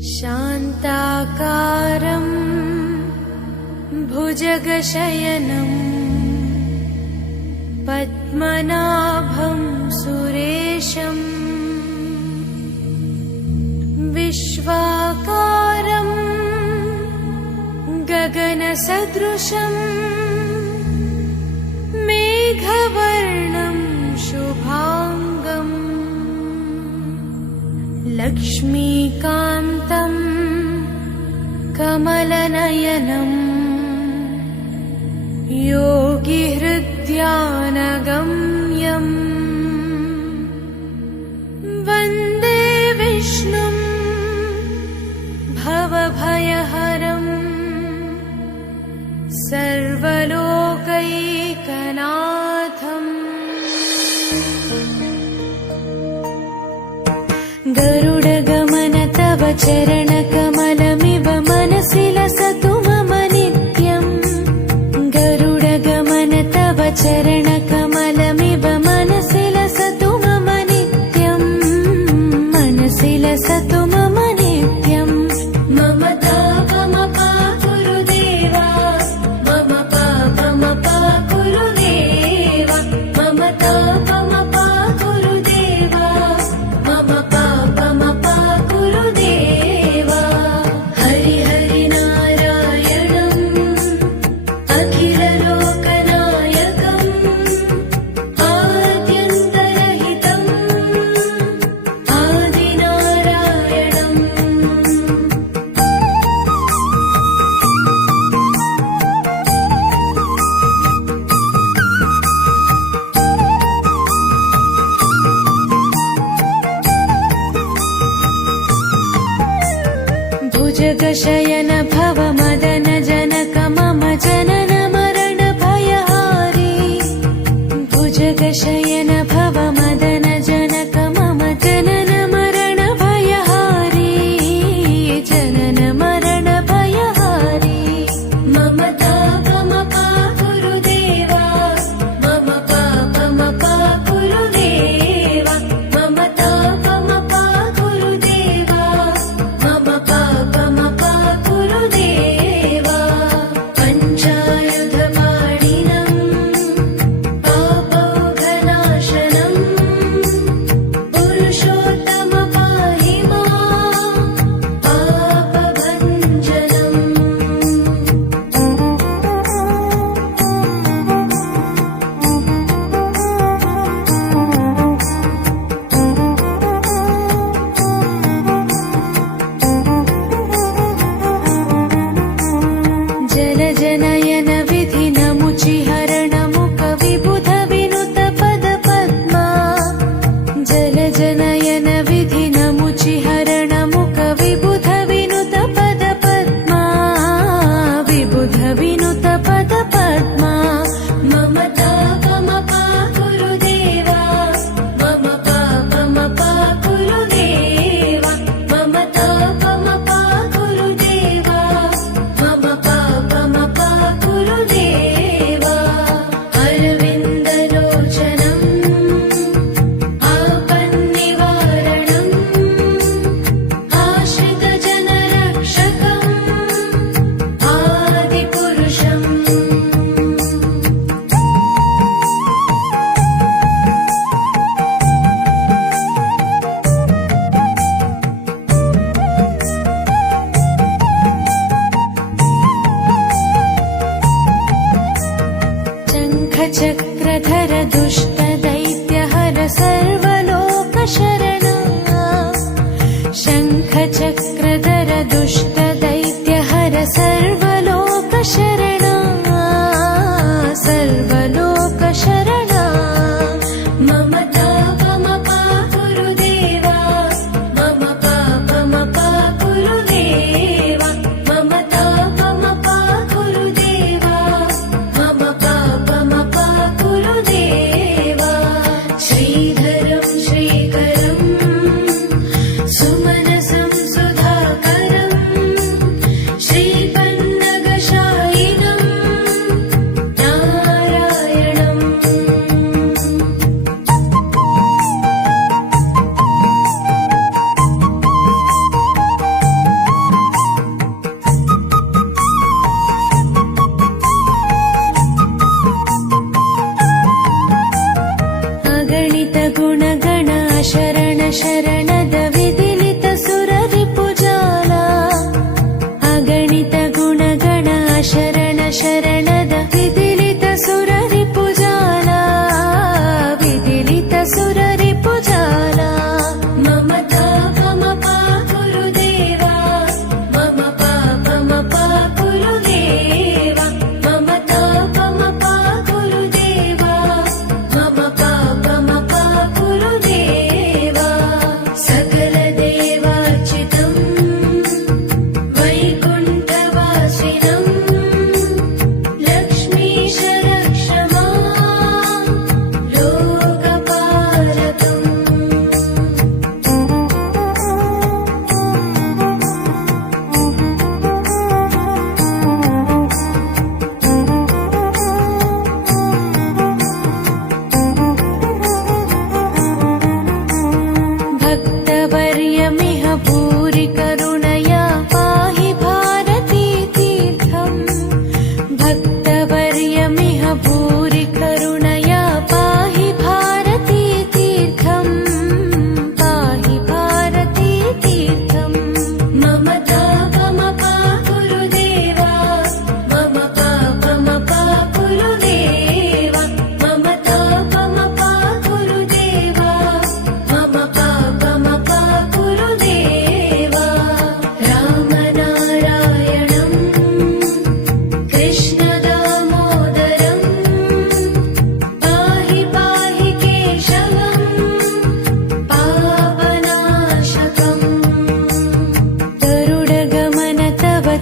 शान्ताकारं भुजगशयनं पद्मनाभं सुरेशं विश्वाकारं गगनसदृशं मेघवर्णं शुभांगं लक्ष्मीकान्तं कमलनयनं योगिहृद्यानगम्यं वन्दे विष्णुं भवभयहरं सर्वलोकैकनाथम्। गरुडगमन तव चरणकमलमिव मनसि लसतु मम नित्यम्। गरुडगमन तव चरणकमलमिव मनसि लसतु मम नित्यम्। मनसि लसतु मम नित्यम्। मम तापमपा गुरुदेवा, मम पापमपा गुरुदेवा, मम तापमपा गुरुदेवा, मम पापमपा गुरुदेवा। हरि हरि नारायणम् अखिललोकनायकम् आद्यन्तरहितम् आदिनारायणम्। भुजगशयन भव मदन जनक मम जनन मरण भयहारी। भुजगशयन भव मदन जनक मम जनन मरण भयहारी। जनन मरण भयहारी। मम तापमपा गुरुदेवा, मम पापमपा गुरुदेवा, मम तापमपा गुरुदेवा, मम पापमपा गुरुदेवा। पञ्चायुधपाणिनम् पापौघनाशनम् पुरुषोत्तम पाहि माम् पापभञ्जनम्। जलजनयन विधिनमुचिहरणमुख विबुध विनुत पदपद्मा। जलजनयन विधिनमुचिहरणमुख विबुध विनुत पदपद्मा। विबुध विनुत पदपद्मा। मम तापमपा गुरुदेवा, मम पापमपा गुरुदेवा, मम तापमपा गुरुदेवा, मम पापमपा गुरुदेवा। अरविन्दलोचनम् आपन्निवारणम् आश्रितजनरक्षकम् आदिपुरुषम्। शङ्खचक्रधर दुष्टदैत्यहर सर्वलोकशरणा। शङ्खचक्रधर दुष्टदैत्यहर सर्वलोकशरणा। सर्वलोकशरणा। मम तापमपा गुरुदेवा, मम पापमपा गुरुदेवा, मम तापमपा गुरुदेवा, मम पापमपा गुरुदेवा। श्रीधरं श्रीकरं सुमनसं सुधाकरम्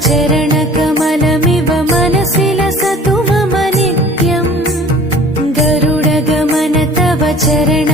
चरणकमलमिव मनसि लसतु मम नित्यम् गरुडगमन तव चरण